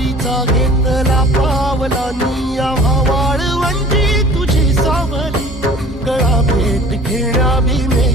वारीचा घेतला पावला निया वाळवंटी तुझी सावली गळा भेट घेण्या भीमे